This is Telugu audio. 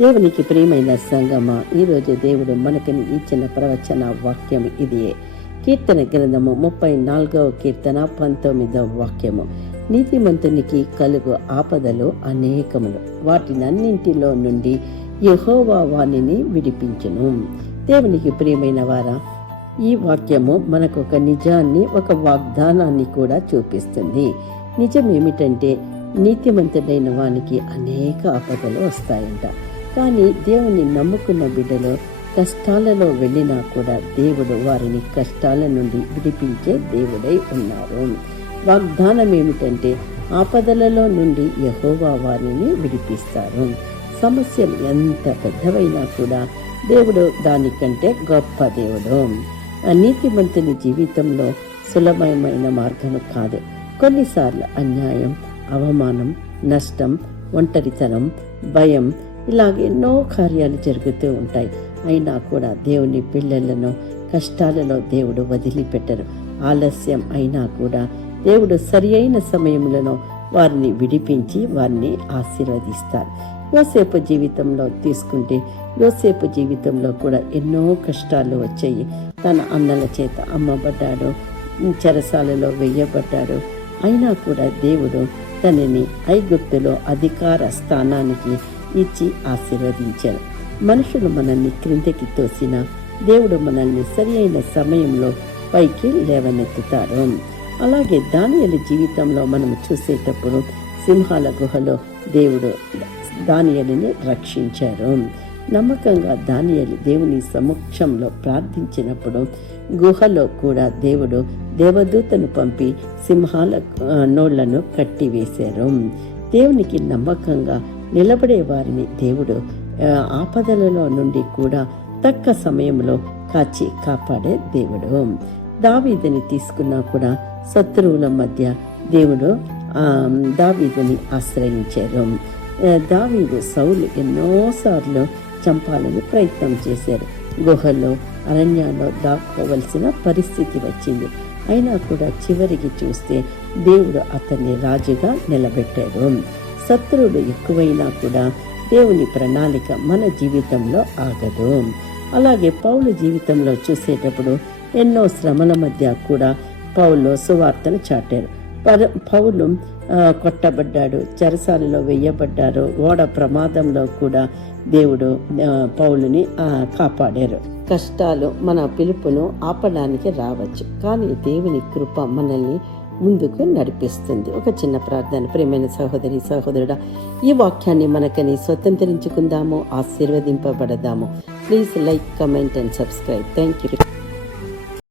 దేవునికి ప్రియమైన సంగమా, ఈరోజు దేవుడు మనకి ఇచ్చిన ప్రవచన వాక్యం ఇదే. కీర్తన గ్రంథము 34వ కీర్తన 19వ వాక్యము. నీతిమంతునికి కలుగు ఆపదలు అనేకములు, వాటినన్నింటిలో నుండి యెహోవా వానిని విడిపించును. దేవునికి ప్రియమైన వారా, ఈ వాక్యము మనకు ఒక నిజాన్ని, ఒక వాగ్దానాన్ని కూడా చూపిస్తుంది. నిజం ఏమిటంటే, నీతిమంతుడైన వానికి అనేక ఆపదలు వస్తాయంట. కానీ దేవుని నమ్ముకున్న బిడ్డలు కష్టాలలో వెళ్ళినా కూడా దేవుడు వారిని కష్టాల నుండి విడిపించే దేవుడై ఉన్నారు. వాగ్దానం ఏమిటంటే, ఆపదలలో నుండి యెహోవా వారిని విడిపిస్తారు. సమస్యలు ఎంత పెద్దవైనా కూడా దేవుడు దానికంటే గొప్ప దేవుడు. నీతిమంతుని జీవితంలో సులభమైన మార్గం కాదు. కొన్నిసార్లు అన్యాయం, అవమానం, నష్టం, ఒంటరితనం, భయం, ఇలాగ ఎన్నో కార్యాలు జరుగుతూ ఉంటాయి. అయినా కూడా దేవుని పిల్లలను కష్టాలలో దేవుడు వదిలిపెట్టరు. ఆలస్యం అయినా కూడా దేవుడు సరి అయిన సమయంలో వారిని విడిపించి వారిని ఆశీర్వదిస్తారు. యోసేపు జీవితంలో తీసుకుంటే, యోసేపు జీవితంలో కూడా ఎన్నో కష్టాలు వచ్చాయి. తన అన్నల చేత అమ్మబడ్డాడు, చెరసాలలో వెయ్యబడ్డాడు. అయినా కూడా దేవుడు తనని ఐగుప్తులో అధికార స్థానానికి ఇచ్చి ఆశీర్వదించారు. మనుషులు మనల్ని క్రిందకి తోసిన దేవుడు మనల్ని సరి అయిన సమయంలో పైకి లేవనెత్తుతాడు. అలాగే దానియేలు జీవితంలో మనం చూసేటప్పుడు సింహాల గుహలో దేవుడు దానియేలుని రక్షించారు. నమ్మకంగా దానియేలు దేవుని సమక్షంలో ప్రార్థించినప్పుడు గుహలో కూడా దేవుడు దేవదూతను పంపి సింహాల నోళ్లను కట్టివేశారు. దేవునికి నమ్మకంగా నిలబడే వారిని దేవుడు ఆపదలలో నుండి కూడా తక్క సమయంలో కాచి కాపాడే దేవుడు. దావీదుని తీసుకున్నా కూడా శత్రువుల మధ్య దేవుడు దావీదుని ఆశ్రయించారు. దావీదు సౌలు ఎన్నోసార్లు చంపాలని ప్రయత్నం చేశారు. గుహల్లో, అరణ్యాల్లో దాక్కోవలసిన పరిస్థితి వచ్చింది. అయినా కూడా చివరికి చూస్తే దేవుడు అతన్ని రాజుగా నిలబెట్టాడు. శత్రువులు ఎక్కువైనా కూడా దేవుని ప్రణాళిక మన జీవితంలో ఆగదు. అలాగే పౌలు జీవితంలో చూసేటప్పుడు ఎన్నో శ్రమల మధ్య కూడా పౌలు సువార్తను చాటారు. పౌలు కొట్టబడ్డాడు, చెరసాలలో వెయ్యబడ్డారు. ఓడ ప్రమాదంలో కూడా దేవుడు పౌలుని కాపాడారు. కష్టాలు మన పిలుపును ఆపడానికి రావచ్చు, కానీ దేవుని కృప మనల్ని ముందుకు నడిపిస్తుంది. ఒక చిన్న ప్రార్థన. ప్రియమైన సహోదరి, సహోదరుడా, ఈ వాక్యాన్ని మనకని స్వతంత్రించుకుందాము, ఆశీర్వదింపబడదాము. Please like, comment and subscribe. Thank you.